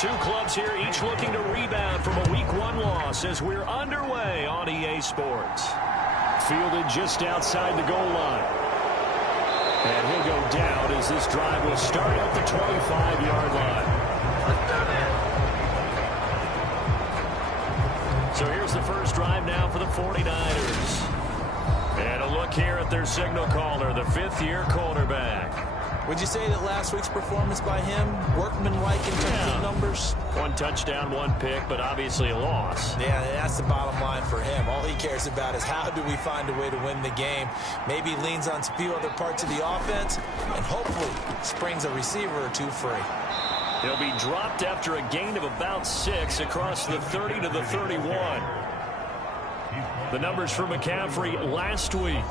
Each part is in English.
two clubs here each looking to rebound from a Week 1 loss as we're underway on EA Sports. Fielded just outside the goal line. And he'll go down as this drive will start at the 25-yard line. So here's the first drive now for the 49ers. And a look here at their signal caller, the fifth-year quarterback. Would you say that last week's performance by him, workmanlike in terms of numbers? One touchdown, one pick, but obviously a loss. Yeah, that's the bottom line for him. All he cares about is how do we find a way to win the game. Maybe leans on a few other parts of the offense, and hopefully springs a receiver or two free. He'll be dropped after a gain of about 6 across the 30 to the 31. The numbers for McCaffrey last week: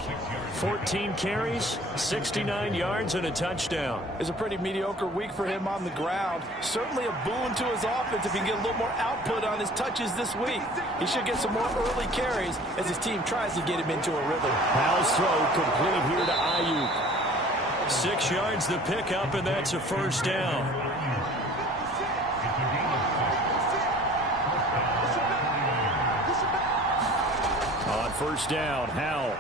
14 carries, 69 yards, and a touchdown. It's a pretty mediocre week for him on the ground. Certainly a boon to his offense if he can get a little more output on his touches this week. He should get some more early carries as his team tries to get him into a rhythm. Powell's throw complete here to Ayuk. 6 yards the pickup, and that's a first down. On first down, Howell.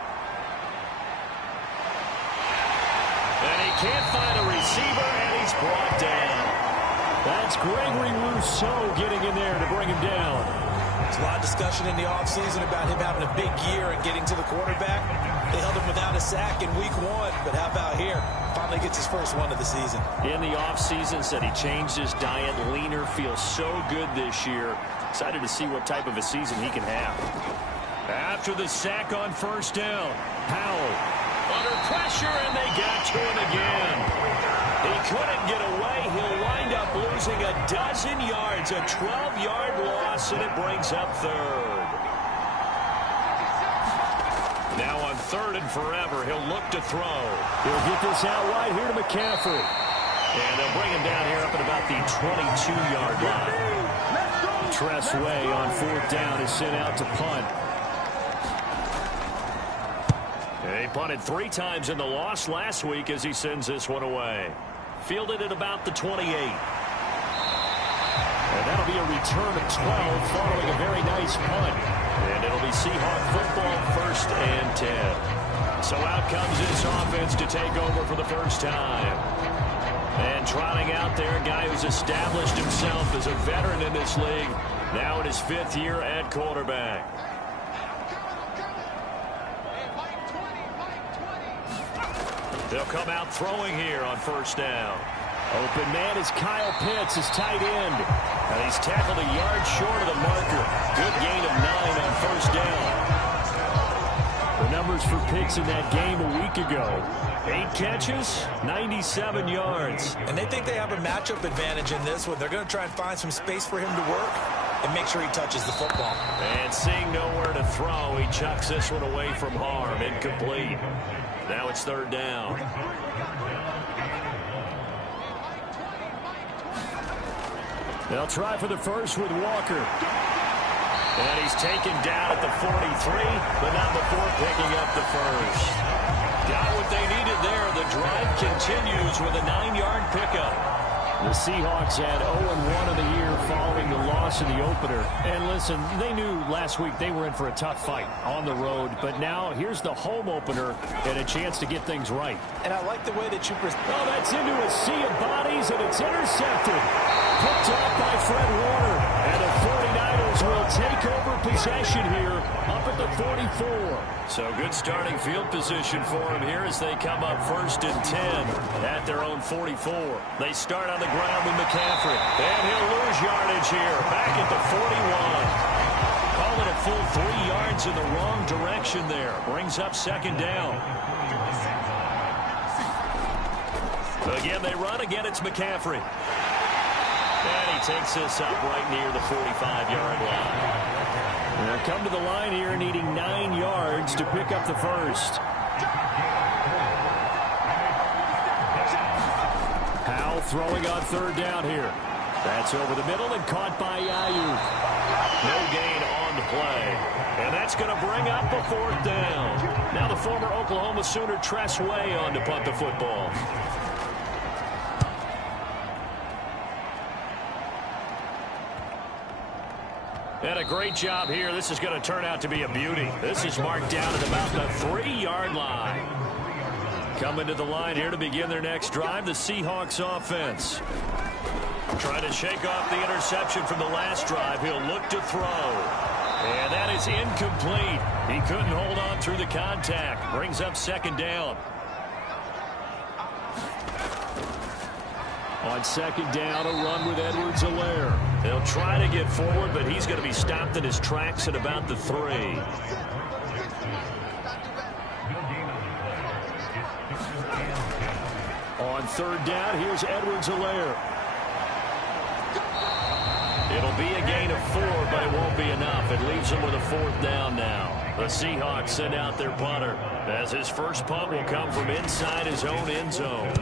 And he can't find a receiver, and he's brought down. That's Gregory Rousseau getting in there to bring him down. There's a lot of discussion in the offseason about him having a big year and getting to the quarterback. They held him without a sack in Week 1, but how about here? Finally gets his first one of the season. In the offseason, said he changed his diet, leaner, feels so good this year. Excited to see what type of a season he can have. After the sack on first down, Howell under pressure, and they got to him again. He couldn't get away. He'll wind up losing a dozen yards, a 12-yard loss, and it brings up third. Now on third and forever, he'll look to throw. He'll get this out wide here to McCaffrey. And they'll bring him down here up at about the 22-yard line. Tress Way on fourth down is sent out to punt. He punted 3 times in the loss last week as he sends this one away. Fielded at about the 28. And that'll be a return of 12 following a very nice punt. And it'll be Seahawks football, 1st and 10. So out comes this offense to take over for the first time. And trotting out there, a guy who's established himself as a veteran in this league, now in his 5th year at quarterback. They'll come out throwing here on first down. Open man is Kyle Pitts, his tight end. And he's tackled a yard short of the marker. Good gain of 9 on first down. The numbers for Pitts in that game a week ago: 8 catches, 97 yards. And they think they have a matchup advantage in this one. They're going to try and find some space for him to work and make sure he touches the football. And seeing nowhere to throw, he chucks this one away from harm. Incomplete. Now it's third down. They'll try for the first with Walker. And he's taken down at the 43, but not before picking up the first. Got what they needed there. The drive continues with a 9-yard pickup. The Seahawks had 0-1 of the year following the loss in the opener. And listen, they knew last week they were in for a tough fight on the road. But now here's the home opener and a chance to get things right. And I like the way that you... Oh, that's into a sea of bodies, and it's intercepted. Picked off by Fred Warner. And the 49ers will take over possession here up at the 44. So good starting field position for him here as they come up 1st and 10 at their own 44. They start on the ground with McCaffrey. And he'll lose yardage here back at the 41. Call it a full 3 yards in the wrong direction there. Brings up 2nd down. Again, they run. Again, it's McCaffrey. And he takes this up right near the 45-yard line. They'll come to the line here needing 9 yards to pick up the first. Howell throwing on third down here. That's over the middle and caught by Ayuk. No gain on the play. And that's going to bring up a 4th down. Now the former Oklahoma Sooner Tress Way on to punt the football. And a great job here. This is going to turn out to be a beauty. This is marked down at about the 3-yard line. Coming to the line here to begin their next drive, the Seahawks offense. Trying to shake off the interception from the last drive. He'll look to throw. And that is incomplete. He couldn't hold on through the contact. Brings up second down. On second down, a run with Edwards-Helaire. They'll try to get forward, but he's going to be stopped in his tracks at about the 3. On third down, here's Edwards-Helaire. It'll be a gain of 4, but it won't be enough. It leaves them with a 4th down now. The Seahawks send out their punter, as his first punt will come from inside his own end zone.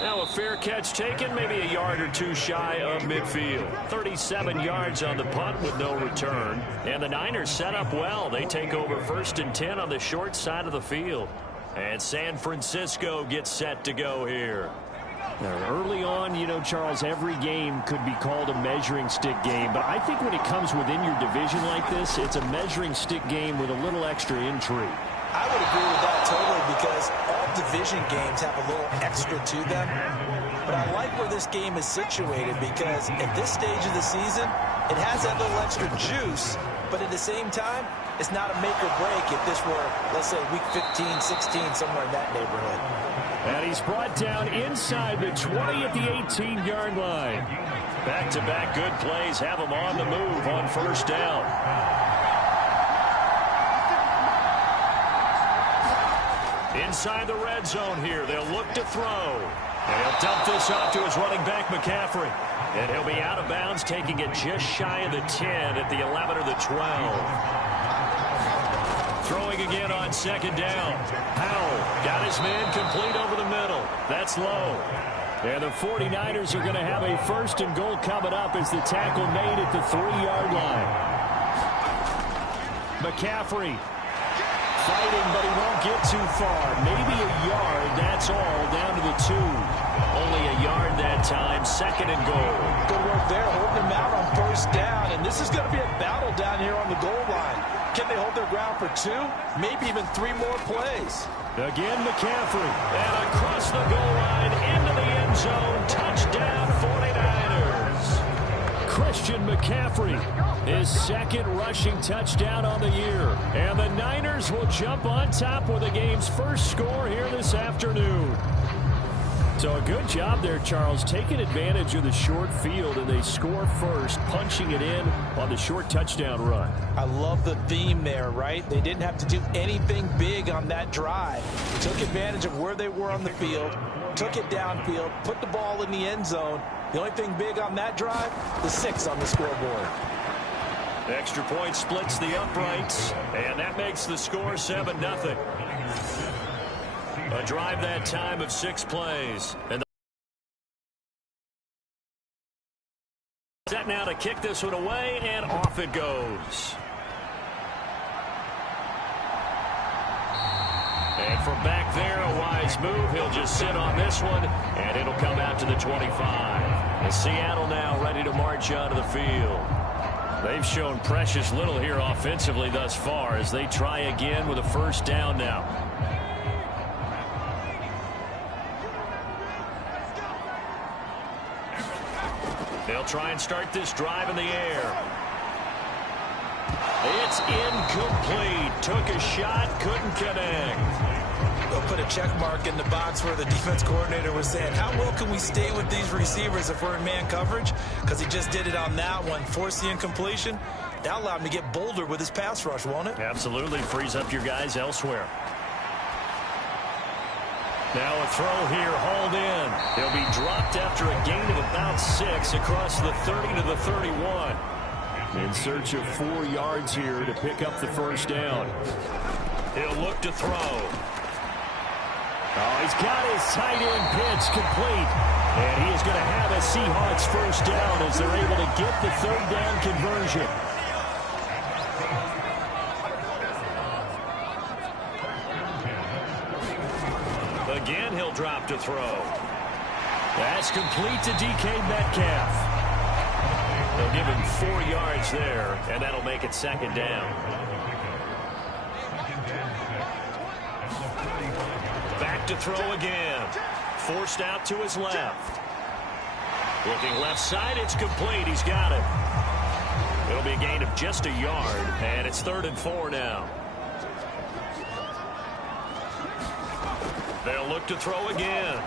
Now a fair catch taken, maybe a yard or 2 shy of midfield. 37 yards on the punt with no return. And the Niners set up well. They take over 1st and 10 on the short side of the field. And San Francisco gets set to go here. Now, early on, you know, Charles, every game could be called a measuring stick game. But I think when it comes within your division like this, it's a measuring stick game with a little extra intrigue. I would agree with that totally, because all division games have a little extra to them. But I like where this game is situated, because at this stage of the season, it has that little extra juice, but at the same time, it's not a make or break if this were, let's say, week 15, 16, somewhere in that neighborhood. And he's brought down inside the 20 at the 18-yard line. Back-to-back good plays have him on the move on first down. Inside the red zone here. They'll look to throw. And he'll dump this off to his running back, McCaffrey. And he'll be out of bounds, taking it just shy of the 10 at the 11 or the 12. Throwing again on second down. Powell got his man complete over the middle. That's low. And the 49ers are going to have a 1st and goal coming up as the tackle made at the 3-yard line. McCaffrey fighting, but he won't get too far. Maybe a yard, that's all, down to the 2. Only a yard that time, 2nd and goal. Good work there, holding him out on first down. And this is going to be a battle down here on the goal line. Can they hold their ground for 2? Maybe even 3 more plays. Again, McCaffrey. And across the goal line, into the end zone. Touchdown, 49ers. Christian McCaffrey, his 2nd rushing touchdown on the year. And the Niners will jump on top with the game's first score here this afternoon. So a good job there, Charles, taking advantage of the short field, and they score first, punching it in on the short touchdown run. I love the theme there, right? They didn't have to do anything big on that drive. Took advantage of where they were on the field, took it downfield, put the ball in the end zone. The only thing big on that drive, the 6 on the scoreboard. Extra point splits the uprights, and that makes the score 7-0. A drive that time of 6 plays. And set now to kick this one away, and off it goes. And from back there, a wise move. He'll just sit on this one, and it'll come out to the 25. And Seattle now ready to march onto the field. They've shown precious little here offensively thus far as they try again with a first down now. They'll try and start this drive in the air. It's incomplete. Took a shot, couldn't connect. They'll put a check mark in the box where the defense coordinator was saying, how well can we stay with these receivers if we're in man coverage? Because he just did it on that one, forced the incompletion. That allowed him to get bolder with his pass rush, won't it? Absolutely. Frees up your guys elsewhere. Now a throw here, hauled in. He'll be dropped after a gain of about 6 across the 30 to the 31. In search of 4 yards here to pick up the first down. He'll look to throw. Oh, he's got his tight end pitch complete. And he is going to have a Seahawks first down as they're able to get the 3rd down conversion. Again, he'll drop to throw. That's complete to DK Metcalf. They'll give him 4 yards there, and that'll make it second down. Back to throw again. Forced out to his left. Looking left side, it's complete. He's got it. It'll be a gain of just a yard, and it's 3rd and 4 now. They'll look to throw again.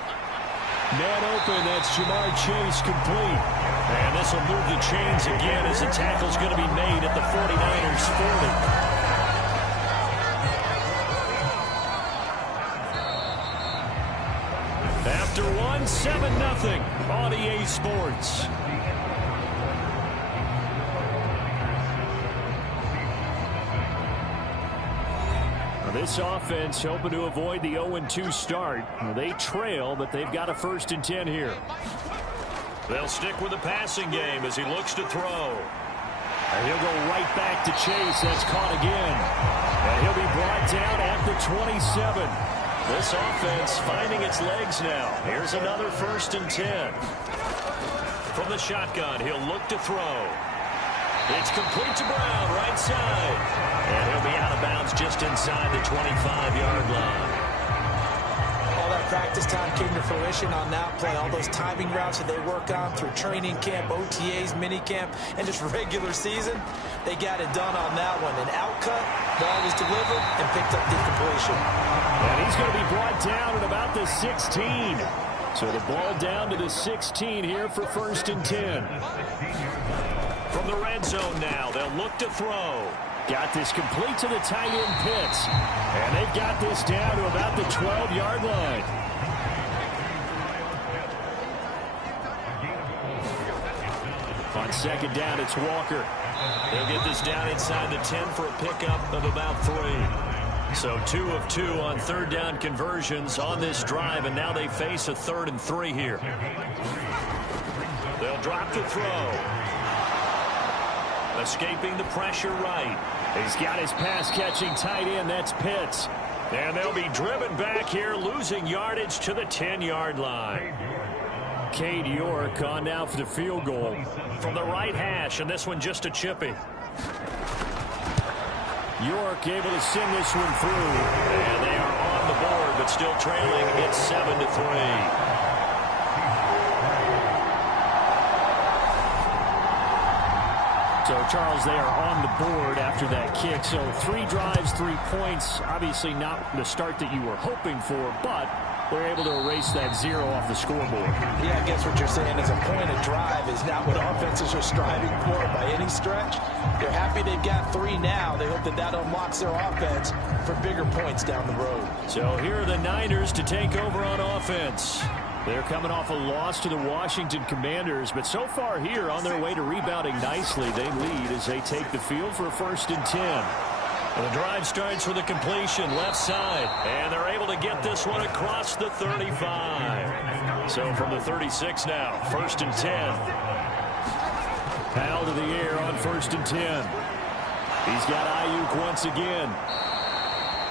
Man open, that's Jamar Chase, complete. And this will move the chains again as the tackle's going to be made at the 49ers 40. After one, 7-0 on EA Sports. This offense hoping to avoid the 0-2 start. They trail, but they've got a 1st and 10 here. They'll stick with the passing game as he looks to throw. And he'll go right back to Chase. That's caught again. And he'll be brought down at the 27. This offense finding its legs now. Here's another 1st and 10. From the shotgun, he'll look to throw. It's complete to Brown, right side. And he'll be out of bounds just inside the 25-yard line. All that practice time came to fruition on that play. All those timing routes that they work on through training camp, OTAs, minicamp, and just regular season, they got it done on that one. An outcut, ball was delivered, and picked up the completion. And he's going to be brought down at about the 16. So the ball down to the 16 here for 1st and 10. From the red zone now, they'll look to throw. Got this complete to the tight end Pitts. And they've got this down to about the 12-yard line. On 2nd down, it's Walker. They'll get this down inside the 10 for a pickup of about 3. So 2 of 2 on 3rd down conversions on this drive, and now they face a 3rd and 3 here. They'll drop to throw. Escaping the pressure right. He's got his pass-catching tight end. That's Pitts. And they'll be driven back here, losing yardage to the 10-yard line. Cade York on now for the field goal. From the right hash, and this one just a chippy. York able to send this one through. And they are on the board, but still trailing. It's 7-3. So, Charles, they are on the board after that kick. So 3 drives, 3 points. Obviously not the start that you were hoping for, but they're able to erase that 0 off the scoreboard. Yeah, I guess what you're saying is a point of drive is not what offenses are striving for by any stretch. They're happy they've got 3 now. They hope that that unlocks their offense for bigger points down the road. So here are the Niners to take over on offense. They're coming off a loss to the Washington Commanders, but so far here on their way to rebounding nicely. They lead as they take the field for a 1st and 10. The drive starts with a completion left side, and they're able to get this one across the 35. So from the 36 now, 1st and 10. Powell to the air on 1st and 10. He's got Ayuk once again.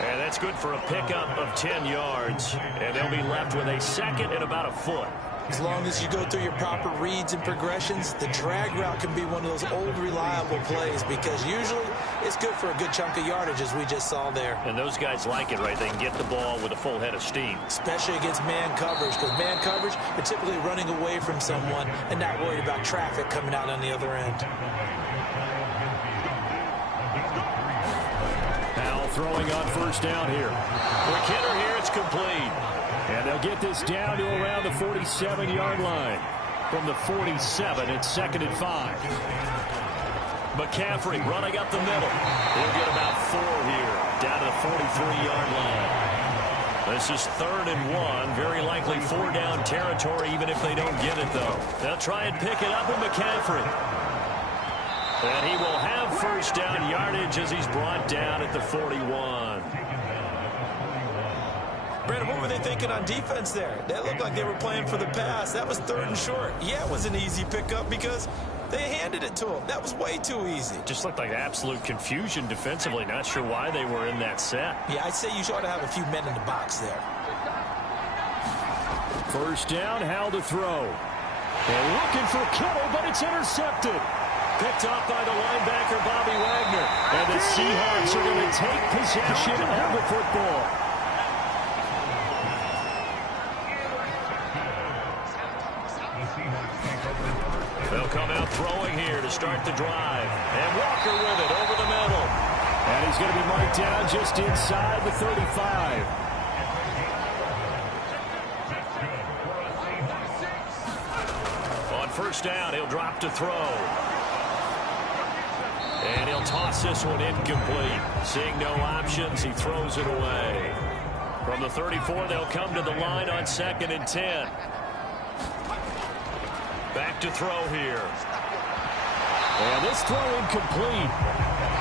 And that's good for a pickup of 10 yards. And they'll be left with a 2nd and about a foot. As long as you go through your proper reads and progressions, the drag route can be one of those old reliable plays because usually it's good for a good chunk of yardage as we just saw there. And those guys like it, right? They can get the ball with a full head of steam. Especially against man coverage, because man coverage, you're typically running away from someone and not worried about traffic coming out on the other end. Throwing on 1st down here. Quick hitter here, it's complete. And they'll get this down to around the 47-yard line. From the 47, it's 2nd and 5. McCaffrey running up the middle. He'll get about 4 here, down to the 43-yard line. This is 3rd and 1, very likely 4-down territory, even if they don't get it, though. They'll try and pick it up with McCaffrey. And he will have 1st down yardage as he's brought down at the 41. Brandon, what were they thinking on defense there? That looked like they were playing for the pass. That was 3rd and short. Yeah, it was an easy pickup because they handed it to him. That was way too easy. Just looked like absolute confusion defensively. Not sure why they were in that set. Yeah, I'd say you ought to have a few men in the box there. 1st down, Howell to throw. And looking for Kittle, but it's intercepted. picked off by the linebacker, Bobby Wagner. And the Seahawks are going to take possession of the football. They'll come out throwing here to start the drive. And Walker with it over the middle. And he's going to be marked down just inside the 35. On first down, he'll drop to throw. And he'll toss this one incomplete. Seeing no options, he throws it away. From the 34, they'll come to the line on 2nd and 10. Back to throw here. And this throw incomplete.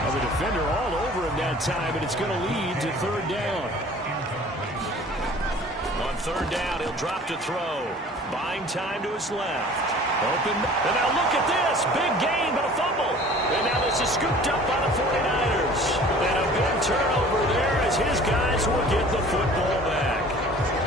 Well, the defender all over him that time, and it's going to lead to 3rd down. On 3rd down, he'll drop to throw. Buying time to his left. Open. And now look at this. Big gain, but a fumble. And now this is scooped up by the 49ers. And a big turnover there as his guys will get the football back.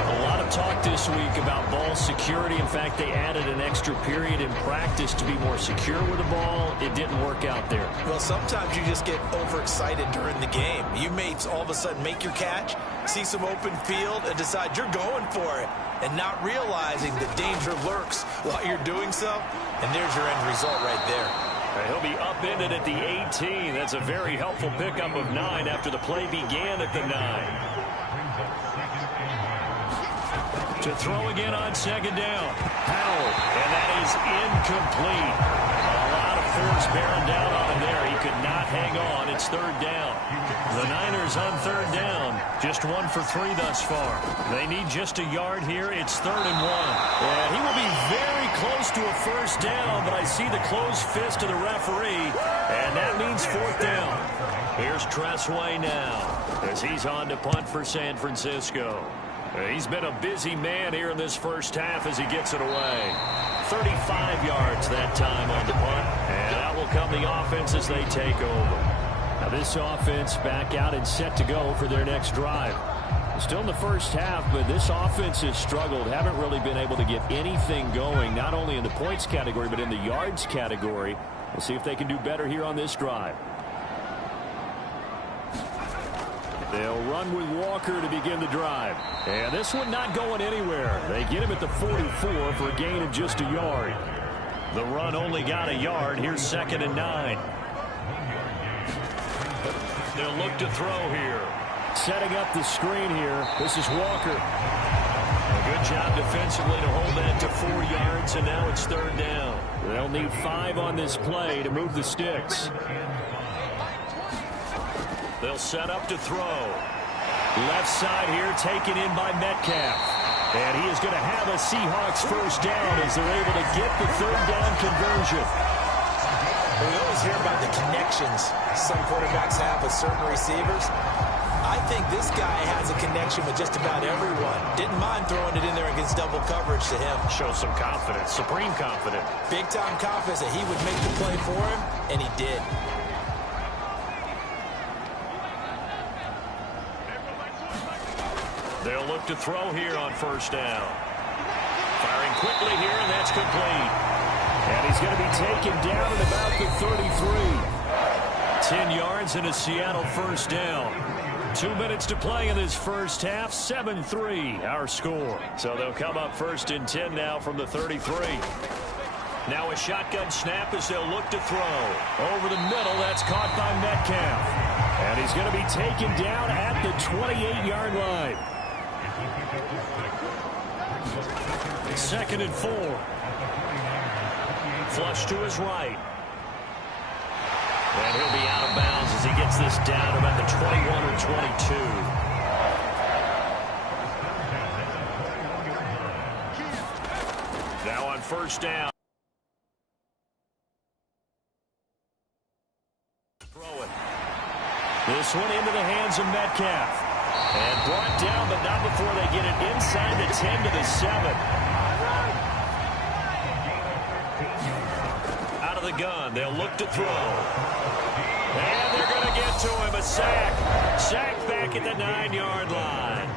A lot of talk this week about ball security. In fact, they added an extra period in practice to be more secure with the ball. It didn't work out there. Well, sometimes you just get overexcited during the game. You may all of a sudden make your catch, see some open field, and decide you're going for it, and not realizing the danger lurks while you're doing so. And there's your end result right there. He'll be upended at the 18. That's a very helpful pickup of 9 after the play began at the 9. To throw again on 2nd down. Howell, and that is incomplete. A lot of force bearing down on him there. He could not hang on. It's 3rd down. The Niners on 3rd down. Just 1 for 3 thus far. They need just a yard here. It's 3rd and 1. And he will be very close to a 1st down, but I see the closed fist of the referee, and that means 4th down. Here's Tressway now as he's on to punt for San Francisco. He's been a busy man here in this first half as he gets it away. 35 yards that time on the punt. And out will come the offense as they take over. Now this offense back out and set to go for their next drive. Still in the first half, but this offense has struggled. Haven't really been able to get anything going, not only in the points category, but in the yards category. We'll see if they can do better here on this drive. They'll run with Walker to begin the drive. And this one not going anywhere. They get him at the 44 for a gain of just a yard. The run only got a yard. Here's 2nd and 9. They'll look to throw here. Setting up the screen here. This is Walker. A good job defensively to hold that to 4 yards, and now it's 3rd down. They'll need 5 on this play to move the sticks. They'll set up to throw. Left side here taken in by Metcalf. And he is going to have a Seahawks 1st down as they're able to get the 3rd down conversion. We always hear about the connections some quarterbacks have with certain receivers. I think this guy has a connection with just about everyone. Didn't mind throwing it in there against double coverage to him. Shows some confidence, supreme confidence. Big-time confidence that he would make the play for him, and he did. They'll look to throw here on 1st down. Firing quickly here, and that's complete. And he's going to be taken down at about the 33. 10 yards and a Seattle 1st down. 2 minutes to play in this first half. 7-3 our score. So they'll come up 1st and 10 now from the 33. Now a shotgun snap as they'll look to throw. Over the middle, that's caught by Metcalf. And he's going to be taken down at the 28-yard line. 2nd and 4. Flush to his right. And he'll be out of bounds as he gets this down about the 21 or 22. Now on 1st down. Throw it. This one into the hands of Metcalf. And brought down, but not before they get it inside the 10 to the 7. Out of the gun, they'll look to throw. And they're going to get to him, a sack. Sack back at the 9-yard line.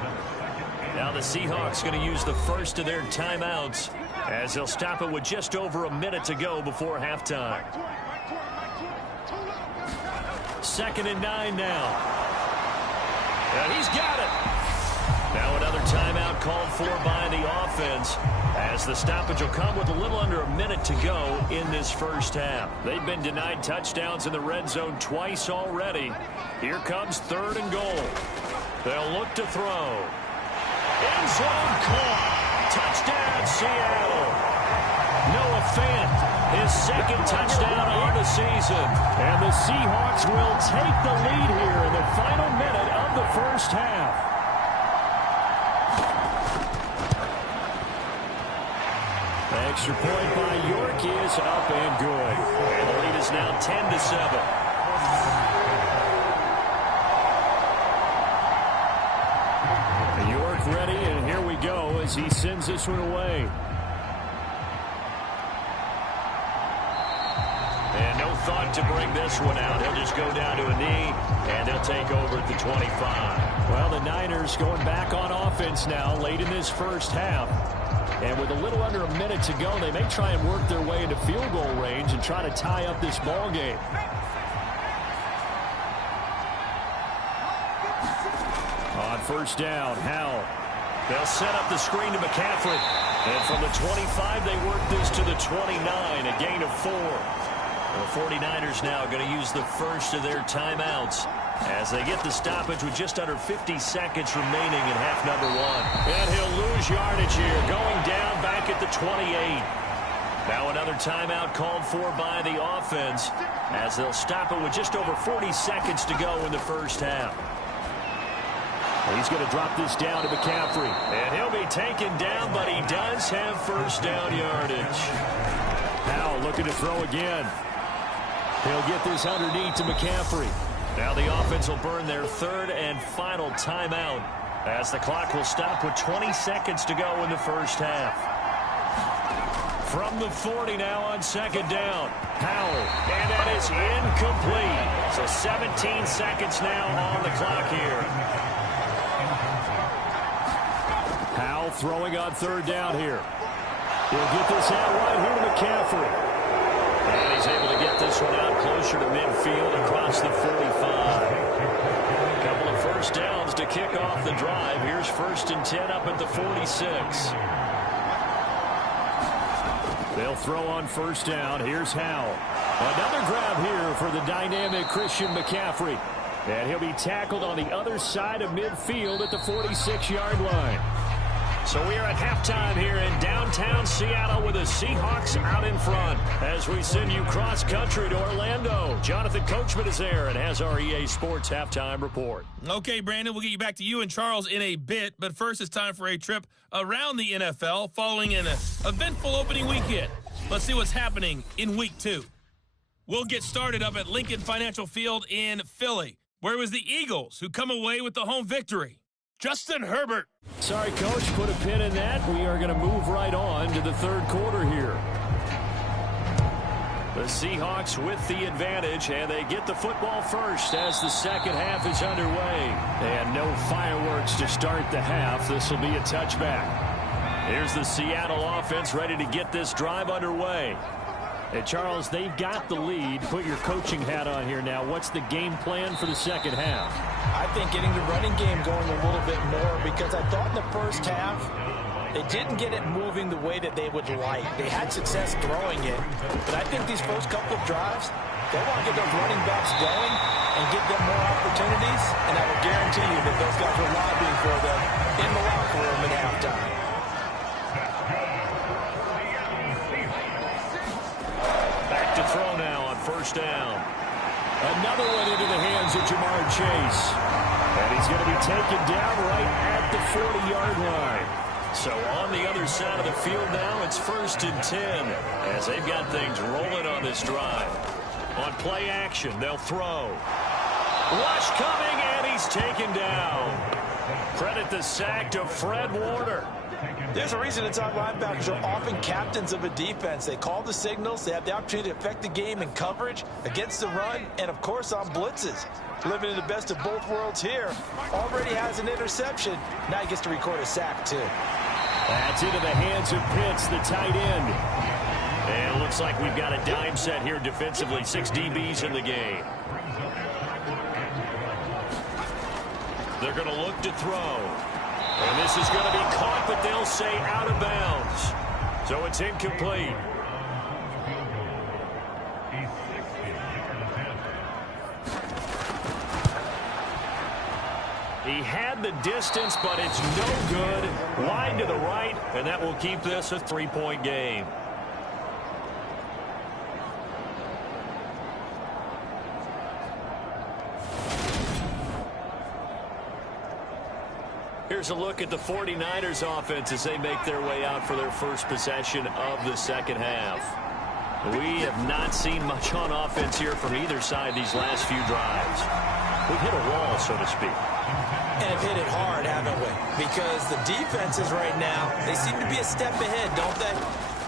Now the Seahawks going to use the first of their timeouts as they'll stop it with just over a minute to go before halftime. 2nd and 9 now. And he's got it. Now another timeout called for by the offense, as the stoppage will come with a little under a minute to go in this first half. They've been denied touchdowns in the red zone twice already. Here comes 3rd and goal. They'll look to throw. End zone caught. Touchdown, Seattle. Noah Fant, his 2nd touchdown on the season. And the Seahawks will take the lead here in the final minute of the first half. The extra point by York is up and good. And the lead is now 10-7. Ready, and here we go as he sends this one away. And no thought to bring this one out. He'll just go down to a knee, and they'll take over at the 25. Well, the Niners going back on offense now late in this first half. And with a little under a minute to go, they may try and work their way into field goal range and try to tie up this ball game. On first down, Howell. They'll set up the screen to McCaffrey. And from the 25, they work this to the 29, a gain of 4. The 49ers now going to use the first of their timeouts as they get the stoppage with just under 50 seconds remaining in half number 1. And he'll lose yardage here, going down back at the 28. Now another timeout called for by the offense as they'll stop it with just over 40 seconds to go in the first half. He's going to drop this down to McCaffrey. And he'll be taken down, but he does have first down yardage. Now looking to throw again. He'll get this underneath to McCaffrey. Now the offense will burn their 3rd and final timeout as the clock will stop with 20 seconds to go in the first half. From the 40 now on 2nd down. Howell. And that is incomplete. So 17 seconds now on the clock here. Howell throwing on 3rd down here. He'll get this out right here to McCaffrey. And he's able to get this one out closer to midfield across the 45. A couple of first downs to kick off the drive. Here's 1st and 10 up at the 46. They'll throw on 1st down. Here's Howell. Another grab here for the dynamic Christian McCaffrey. And he'll be tackled on the other side of midfield at the 46-yard line. So we are at halftime here in downtown Seattle with the Seahawks out in front as we send you cross-country to Orlando. Jonathan Coachman is there and has our EA Sports halftime report. Okay, Brandon, we'll get you back to you and Charles in a bit, but first it's time for a trip around the NFL following an eventful opening weekend. Let's see what's happening in Week 2. We'll get started up at Lincoln Financial Field in Philly, where it was the Eagles who come away with the home victory. Justin Herbert. Sorry, Coach, put a pin in that. We are going to move right on to the 3rd quarter here. The Seahawks with the advantage, and they get the football first as the 2nd half is underway. And no fireworks to start the half. This will be a touchback. Here's the Seattle offense ready to get this drive underway. And Charles, they've got the lead. Put your coaching hat on here now. What's the game plan for the 2nd half? I think getting the running game going a little bit more, because I thought in the first half they didn't get it moving the way that they would like. They had success throwing it, but I think these first couple of drives, they want to get those running backs going and give them more opportunities, and I will guarantee you that those guys were lobbying for them in the locker room at halftime. To throw now on 1st down. Another one into the hands of Jamar Chase. And he's going to be taken down right at the 40-yard line. So on the other side of the field now, it's 1st and 10 as they've got things rolling on this drive. On play action, they'll throw. Rush coming, and he's taken down. Credit the sack to Fred Warner. There's a reason it's our linebackers are often captains of a defense. They call the signals. They have the opportunity to affect the game in coverage, against the run, and, of course, on blitzes. Living in the best of both worlds here. Already has an interception. Now he gets to record a sack, too. That's into the hands of Pitts, the tight end. And it looks like we've got a dime set here defensively. 6 DBs in the game. They're going to look to throw. And this is going to be caught, but they'll say out of bounds. So it's incomplete. He had the distance, but it's no good. Wide to the right, and that will keep this a 3-point game. Here's a look at the 49ers offense as they make their way out for their first possession of the second half. We have not seen much on offense here from either side these last few drives. We've hit a wall, so to speak. And have hit it hard, haven't we? Because the defenses right now, they seem to be a step ahead, don't they?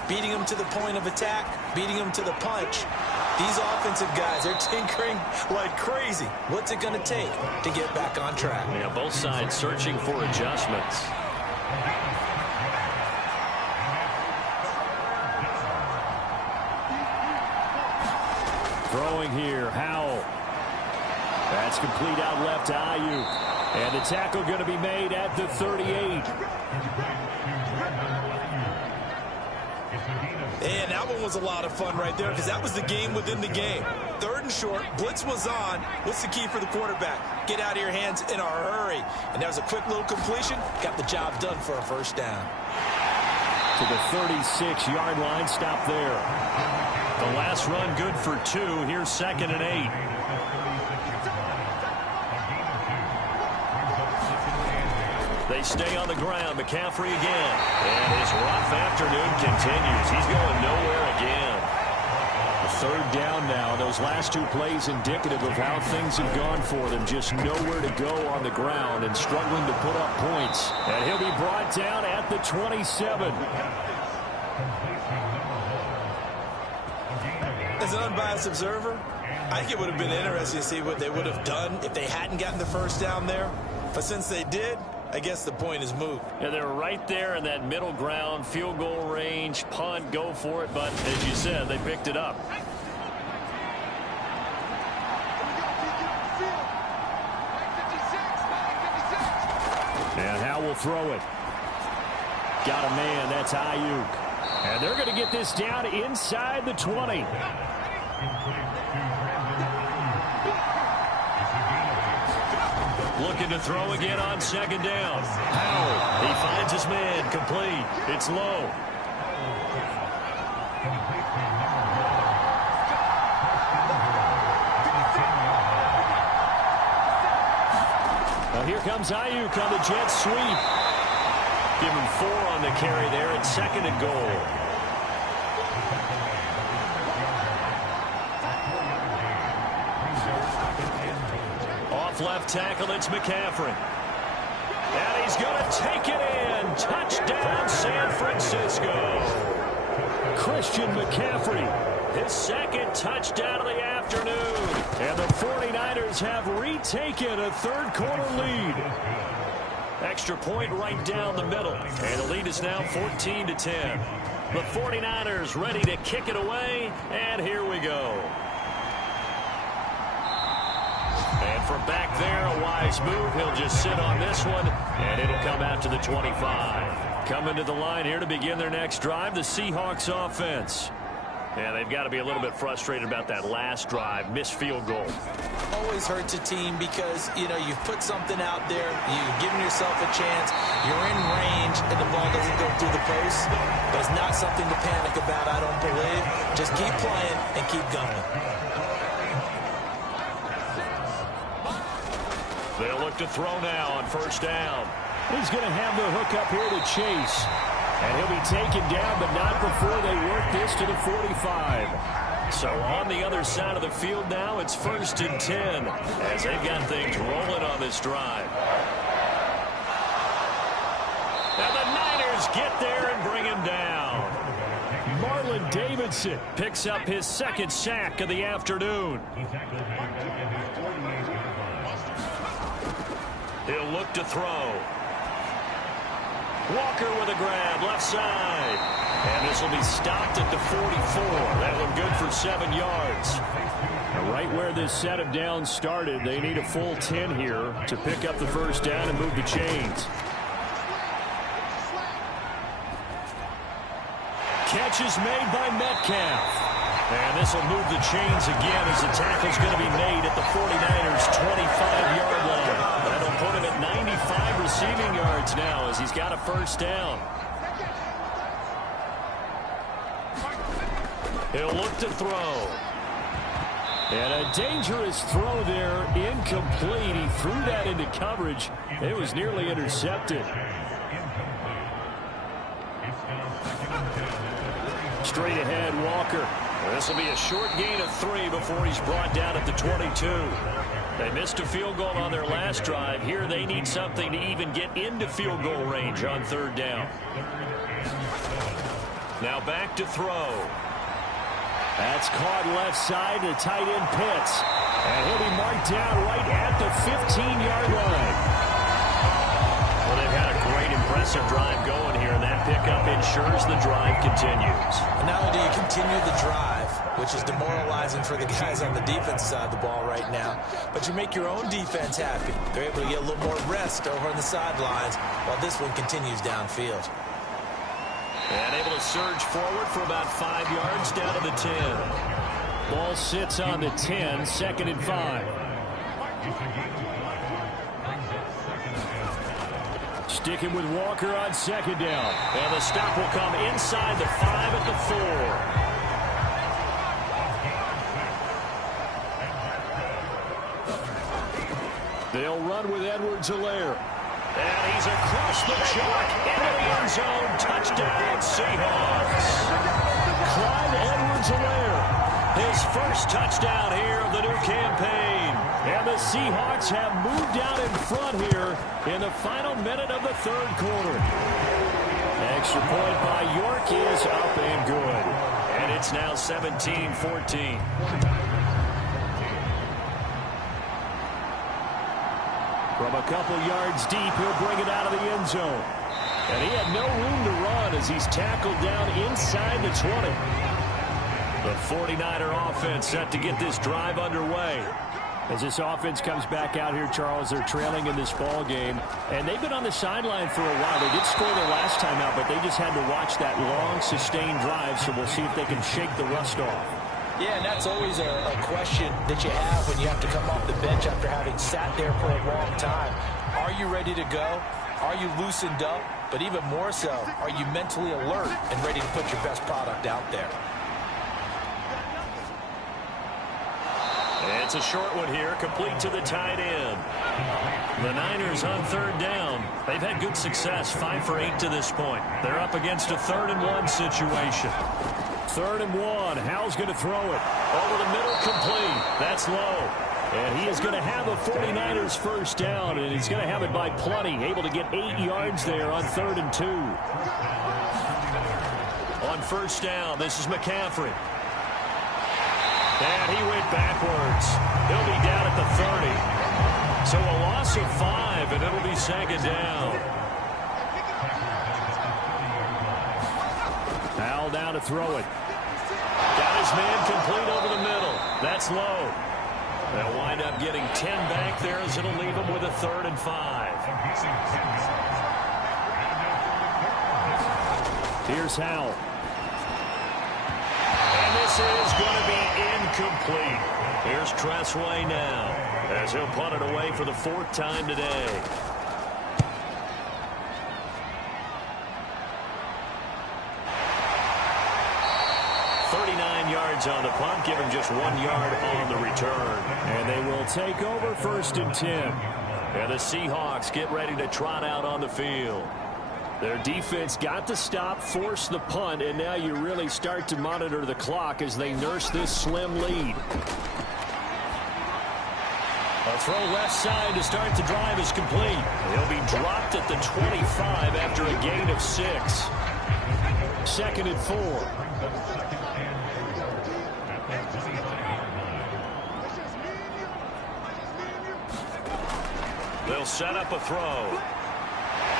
Beating them to the point of attack, beating them to the punch. These offensive guys, they're tinkering like crazy. What's it going to take to get back on track? Yeah, both sides searching for adjustments. Throwing here, Howell. That's complete out left to Ayuk. And the tackle going to be made at the 38. And that one was a lot of fun right there because that was the game within the game. 3rd and short, blitz was on. What's the key for the quarterback? Get out of your hands in a hurry. And that was a quick little completion. Got the job done for a first down. To the 36-yard line, stop there. The last run good for 2. Here's 2nd and 8. They stay on the ground. McCaffrey again. And his rough afternoon continues. He's going nowhere again. A 3rd down now. Those last 2 plays indicative of how things have gone for them. Just nowhere to go on the ground and struggling to put up points. And he'll be brought down at the 27. As an unbiased observer, I think it would have been interesting to see what they would have done if they hadn't gotten the first down there. But since they did, I guess the point is moved. Yeah, they're right there in that middle ground, field goal range, punt, go for it. But as you said, they picked it up. And Howell will throw it. Got a man. That's Ayuk. And they're going to get this down inside the 20. Looking to throw again on 2nd down. Howell, he finds his man, complete. It's low. Now here comes Ayuk on the jet sweep. Give him 4 on the carry there at 2nd and goal. Off left tackle, it's McCaffrey. And he's going to take it in. Touchdown, San Francisco. Christian McCaffrey. His 2nd touchdown of the afternoon. And the 49ers have retaken a 3rd quarter lead. Extra point right down the middle. And the lead is now 14-10. The 49ers ready to kick it away. And here we go. And from back there, a wise move. He'll just sit on this one, and it'll come out to the 25. Coming to the line here to begin their next drive, the Seahawks offense. Yeah, they've got to be a little bit frustrated about that last drive, missed field goal. Always hurts a team because, you know, you've put something out there, you've given yourself a chance, you're in range, and the ball doesn't go through the post. But it's not something to panic about, I don't believe. Just keep playing and keep going. They'll look to throw now on 1st down. He's going to have the hook up here to Chase. And he'll be taken down, but not before they work this to the 45. So on the other side of the field now, it's 1st and 10 as they've got things rolling on this drive. And the Niners get there and bring him down. Marlon Davidson picks up his 2nd sack of the afternoon. He'll look to throw. Walker with a grab, left side. And this will be stopped at the 44. That one good for 7 yards. Now, right where this set of downs started, they need a full 10 here to pick up the first down and move the chains. Catch is made by Metcalf. And this will move the chains again as the tackle's going to be made at the 49ers' 25-yard line. That'll put him at 95 receiving yards now as he's got a first down. He'll look to throw. And a dangerous throw there, incomplete. He threw that into coverage. It was nearly intercepted. Straight ahead, Walker. This will be a short gain of 3 before he's brought down at the 22. They missed a field goal on their last drive. Here they need something to even get into field goal range on 3rd down. Now back to throw. That's caught left side to tight end Pitts. And he'll be marked down right at the 15-yard line. Well, they've had a great, impressive drive going here, and that pickup ensures the drive continues. And not only do you continue the drive, which is demoralizing for the guys on the defense side of the ball right now, but you make your own defense happy. They're able to get a little more rest over on the sidelines while this one continues downfield. And able to surge forward for about 5 yards down to the 10. Ball sits on the 10, 2nd and 5. Sticking with Walker on 2nd down. And the stop will come inside the 5 at the 4. They'll run with Edwards-Helaire. And he's across the chalk into the end zone. Touchdown, Seahawks. Clyde Edwards-Helaire, his first touchdown here of the new campaign. And the Seahawks have moved out in front here in the final minute of the 3rd quarter. Extra point by York is up and good. And it's now 17-14. From a couple yards deep, he'll bring it out of the end zone. And he had no room to run as he's tackled down inside the 20. The 49er offense set to get this drive underway. As this offense comes back out here, Charles, they're trailing in this ball game. And they've been on the sideline for a while. They did score their last time out, but they just had to watch that long, sustained drive. So we'll see if they can shake the rust off. Yeah, and that's always a question that you have when you have to come off the bench after having sat there for a long time. Are you ready to go? Are you loosened up? But even more so, are you mentally alert and ready to put your best product out there? It's a short one here, complete to the tight end. The Niners on 3rd down. They've had good success, 5 for 8 to this point. They're up against a 3rd and 1 situation. 3rd and 1. Howell's going to throw it. Over the middle, complete. That's low. And he is going to have a 49ers first down, and he's going to have it by plenty. Able to get 8 yards there on 3rd and 2. On 1st down, this is McCaffrey. And he went backwards. He'll be down at the 30. So a loss of 5, and it'll be 2nd down. Howell down to throw it. Got his man complete over the middle. That's low. They'll wind up getting 10 back there as it'll leave them with a 3rd and 5. Here's Howell. And this is going to be incomplete. Here's Tressway now as he'll punt it away for the 4th time today. On the punt, give him just 1 yard on the return. And they will take over 1st and 10. And the Seahawks get ready to trot out on the field. Their defense got to stop, force the punt, and now you really start to monitor the clock as they nurse this slim lead. A throw left side to start the drive is complete. He'll be dropped at the 25 after a gain of 6. 2nd and 4. They'll set up a throw.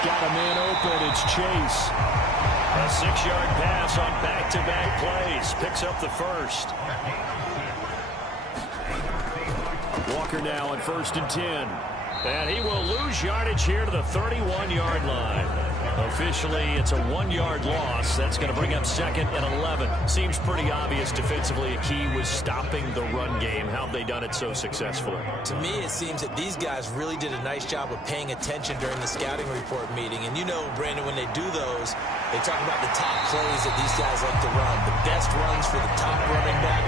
Got a man open. It's Chase. A 6-yard pass on back-to-back plays. Picks up the first. Walker now on 1st and 10. And he will lose yardage here to the 31-yard line. Officially, it's a 1-yard loss. That's going to bring up 2nd and 11. Seems pretty obvious defensively a key was stopping the run game. How have they done it so successfully? To me, it seems that these guys really did a nice job of paying attention during the scouting report meeting. And you know, Brandon, when they do those, they talk about the top plays that these guys like to run. The best runs for the top running back.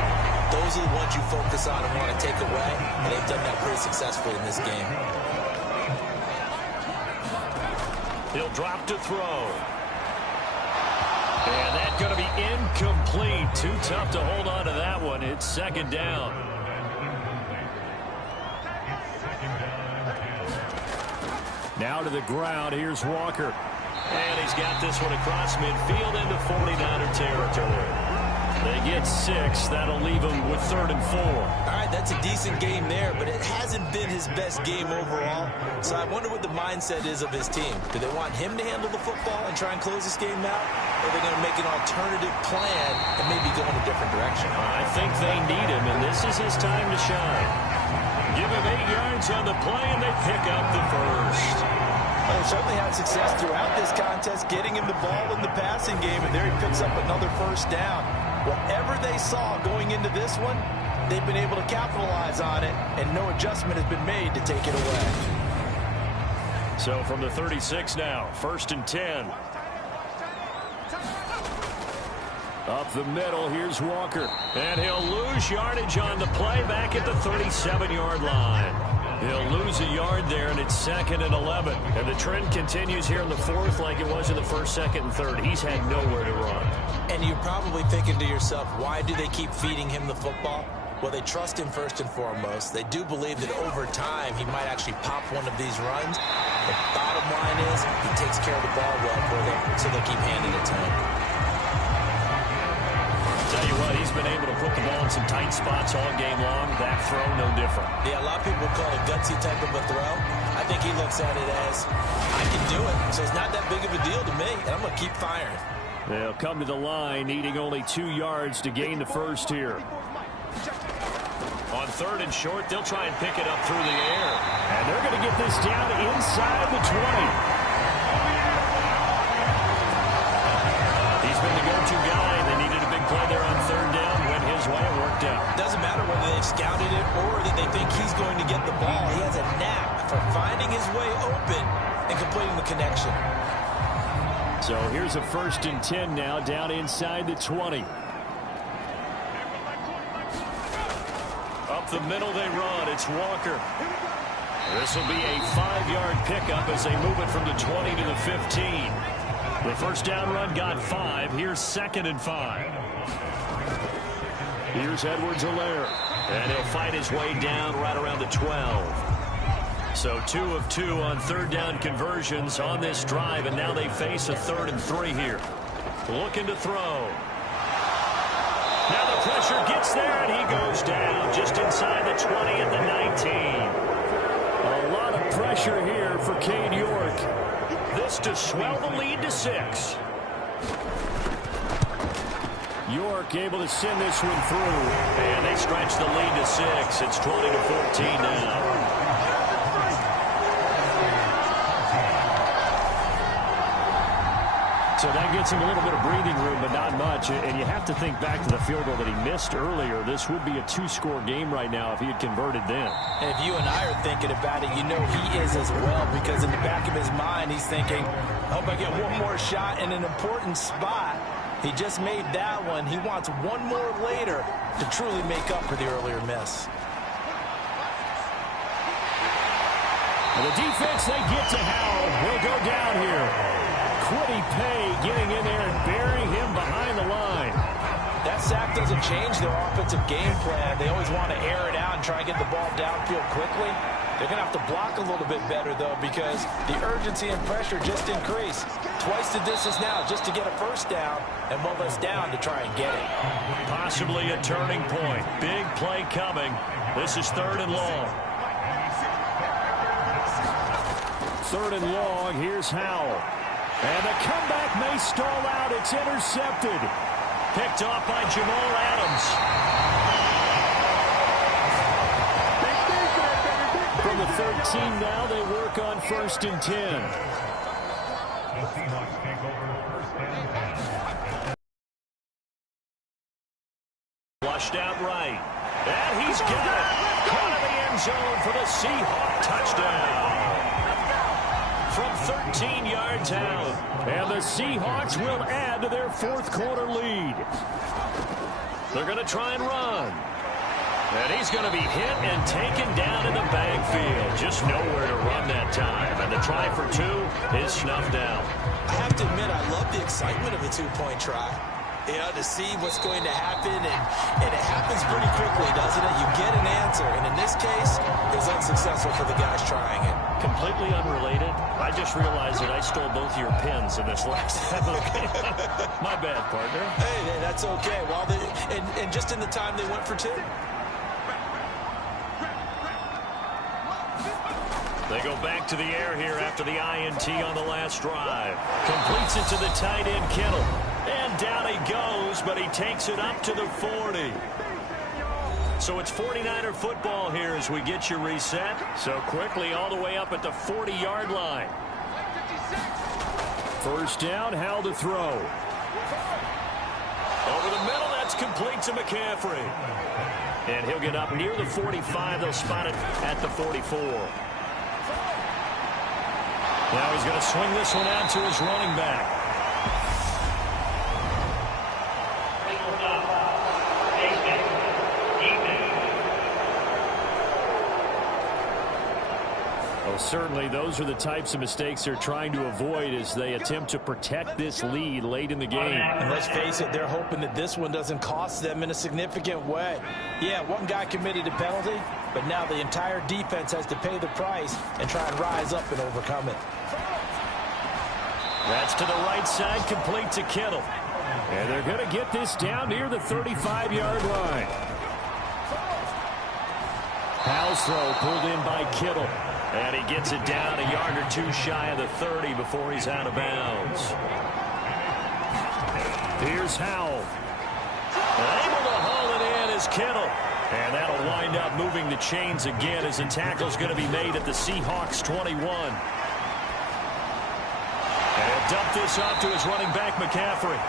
Those are the ones you focus on and want to take away. And they've done that pretty successfully in this game. He'll drop to throw. And that's going to be incomplete. Too tough to hold on to that one. It's 2nd down. Now to the ground. Here's Walker. And he's got this one across midfield into 49er territory. They get 6. That'll leave him with 3rd and 4. All right, that's a decent game there, but it hasn't been his best game overall. So I wonder what the mindset is of his team. Do they want him to handle the football and try and close this game out? Or are they going to make an alternative plan and maybe go in a different direction? I think they need him, and this is his time to shine. Give him 8 yards on the play, and they pick up the first. Well, they certainly had success throughout this contest, getting him the ball in the passing game, and there he picks up another first down. Whatever they saw going into this one, they've been able to capitalize on it, and no adjustment has been made to take it away. So from the 36 now, 1st and 10. Up the middle, here's Walker. And he'll lose yardage on the play back at the 37-yard line. He'll lose a yard there, and it's 2nd and 11. And the trend continues here in the 4th like it was in the 1st, 2nd, and 3rd. He's had nowhere to run. And you're probably thinking to yourself, why do they keep feeding him the football? Well, they trust him first and foremost. They do believe that over time he might actually pop one of these runs. The bottom line is he takes care of the ball well for them, so they'll keep handing it to him. Tell you what, he's been able to put the ball in some tight spots all game long. That throw, no different. Yeah, a lot of people call it a gutsy type of a throw. I think he looks at it as, I can do it, so it's not that big of a deal to me, and I'm going to keep firing. They'll come to the line, needing only 2 yards to gain the first here. On 3rd and short, they'll try and pick it up through the air. And they're going to get this down inside the 20. He's been the go-to guy. They needed a big play there on 3rd down. Went his way. It worked out. Doesn't matter whether they've scouted it or that they think he's going to get the ball. He has a knack for finding his way open and completing the connection. So here's a 1st and 10 now, down inside the 20. Up the middle they run. It's Walker. This will be a 5-yard pickup as they move it from the 20 to the 15. The first down run got 5. Here's 2nd and 5. Here's Edwards-Helaire. And he'll fight his way down right around the 12. So 2 of 2 on 3rd down conversions on this drive, and now they face a 3rd and 3 here. Looking to throw. Now the pressure gets there, and he goes down just inside the 20 at the 19. A lot of pressure here for Cade York. This to swell the lead to 6. York able to send this one through. And they stretch the lead to 6. It's 20 to 14 now. So that gets him a little bit of breathing room, but not much. And you have to think back to the field goal that he missed earlier. This would be a 2-score game right now if he had converted then. And if you and I are thinking about it, you know he is as well, because in the back of his mind, he's thinking, I hope I get one more shot in an important spot. He just made that one. He wants one more later to truly make up for the earlier miss. And the defense they get to Howell will go down here. Quiddy Pay getting in there and burying him behind the line. That sack doesn't change their offensive game plan. They always want to air it out and try and get the ball downfield quickly. They're going to have to block a little bit better, though, because the urgency and pressure just increased. Twice the distance now just to get a first down, and one less down to try and get it. Possibly a turning point. Big play coming. This is 3rd and long. 3rd and long. Here's Howell. And the comeback may stall out. It's intercepted. Picked off by Jamal Adams. From the 13 now, they work on 1st and 10. Flushed out right. And he's got it. Caught in the end zone for the Seahawks touchdown. From 13 yards out. And the Seahawks will add to their 4th quarter lead. They're going to try and run. And he's going to be hit and taken down in the backfield. Just nowhere to run that time. And the try for 2 is snuffed out. I have to admit, I love the excitement of the 2-point try. You know, to see what's going to happen, and it happens pretty quickly, doesn't it? You get an answer, and in this case, it was unsuccessful for the guys trying it. Completely unrelated. I just realized that I stole both your pins in this last half of the game. My bad, partner. Hey, that's okay. Well, and just in the time they went for 2. They go back to the air here after the INT on the last drive. Completes it to the tight end, Kittle. And down he goes, but he takes it up to the 40. So it's 49er football here as we get you reset. So quickly all the way up at the 40-yard line. 1st down, Howell to throw. Over the middle, that's complete to McCaffrey. And he'll get up near the 45. They'll spot it at the 44. Now he's going to swing this one out to his running back. Well, certainly those are the types of mistakes they're trying to avoid as they attempt to protect this lead late in the game. And let's face it, they're hoping that this one doesn't cost them in a significant way. Yeah, one guy committed a penalty, but now the entire defense has to pay the price and try and rise up and overcome it. That's to the right side, complete to Kittle. And they're going to get this down near the 35-yard line. Howell's throw pulled in by Kittle. And he gets it down a yard or 2 shy of the 30 before he's out of bounds. Here's Howell. Able to haul it in is Kittle. And that'll wind up moving the chains again as the tackle's going to be made at the Seahawks 21. And dump this off to his running back, McCaffrey.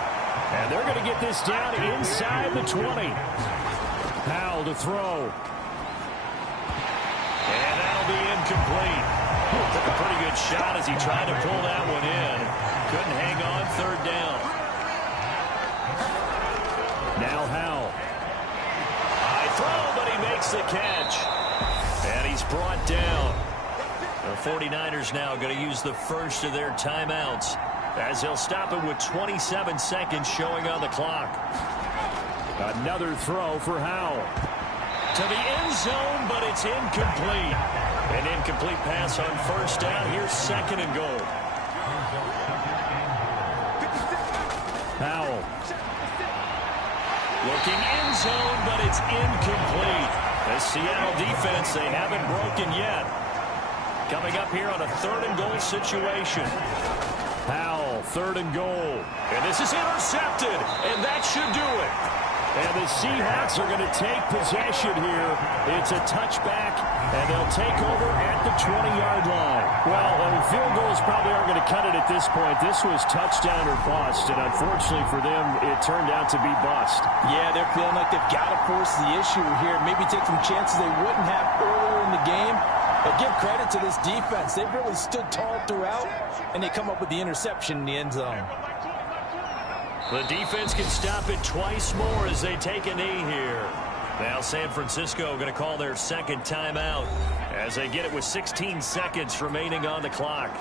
And they're going to get this down inside the 20. Howell to throw. And that'll be incomplete. Took a pretty good shot as he tried to pull that one in. Couldn't hang on, 3rd down. Now Howell. High throw, but he makes the catch. And he's brought down. The 49ers now going to use the first of their timeouts as they'll stop it with 27 seconds showing on the clock. Another throw for Howell. To the end zone, but it's incomplete. An incomplete pass on 1st down. Here's 2nd and goal. Howell. Looking end zone, but it's incomplete. The Seattle defense, they haven't broken yet. Coming up here on a 3rd and goal situation. Howell, 3rd and goal. And this is intercepted, and that should do it. And the Seahawks are going to take possession here. It's a touchback, and they'll take over at the 20-yard line. Well, field goals probably aren't going to cut it at this point. This was touchdown or bust, and unfortunately for them, it turned out to be bust. Yeah, they're feeling like they've got to force the issue here. Maybe take some chances they wouldn't have earlier in the game. But give credit to this defense. They've really stood tall throughout, and they come up with the interception in the end zone. The defense can stop it twice more as they take a knee here. Now San Francisco going to call their 2nd timeout as they get it with 16 seconds remaining on the clock.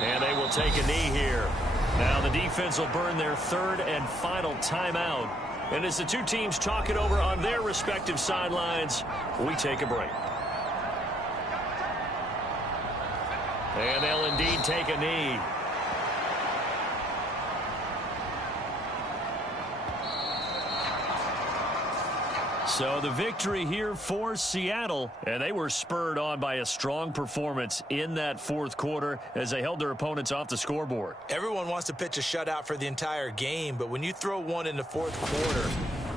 And they will take a knee here. Now the defense will burn their 3rd and final timeout. And as the two teams talk it over on their respective sidelines, we take a break. And they'll indeed take a knee. So the victory here for Seattle, and they were spurred on by a strong performance in that fourth quarter as they held their opponents off the scoreboard. Everyone wants to pitch a shutout for the entire game, but when you throw one in the fourth quarter,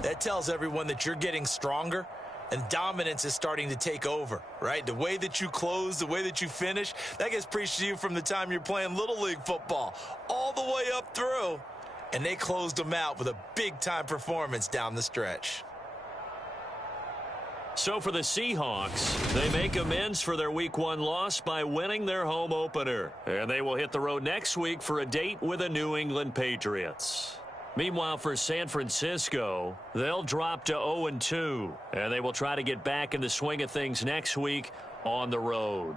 that tells everyone that you're getting stronger and dominance is starting to take over, right? The way that you close, the way that you finish, that gets preached to you from the time you're playing Little League football all the way up through, and they closed them out with a big-time performance down the stretch. So for the Seahawks, they make amends for their Week 1 loss by winning their home opener. And they will hit the road next week for a date with the New England Patriots. Meanwhile, for San Francisco, they'll drop to 0-2. And they will try to get back in the swing of things next week on the road.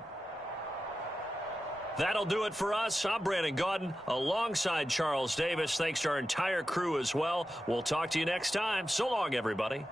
That'll do it for us. I'm Brandon Gaudin alongside Charles Davis. Thanks to our entire crew as well. We'll talk to you next time. So long, everybody.